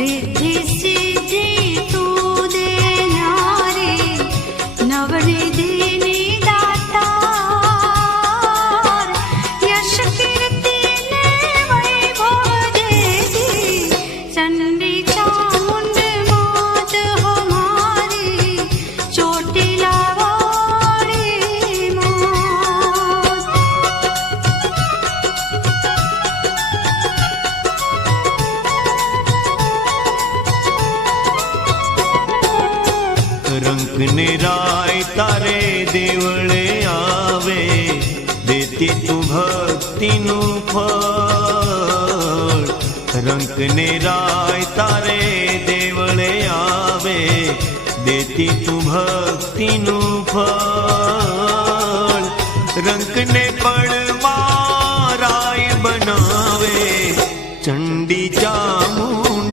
रिद्धि सिद्धि तू देनारे नवनिधि निदातार यश कीर्ति ने वैभव देती चंडी चामुंड मात हमारी चोटिला वाली मात। रंक निराय तारे देवळे आवे देती तू भक्ति नु फळ। रंक निराय तारे देवळे आवे देती तू भक्ति नु फळ। रंक ने पण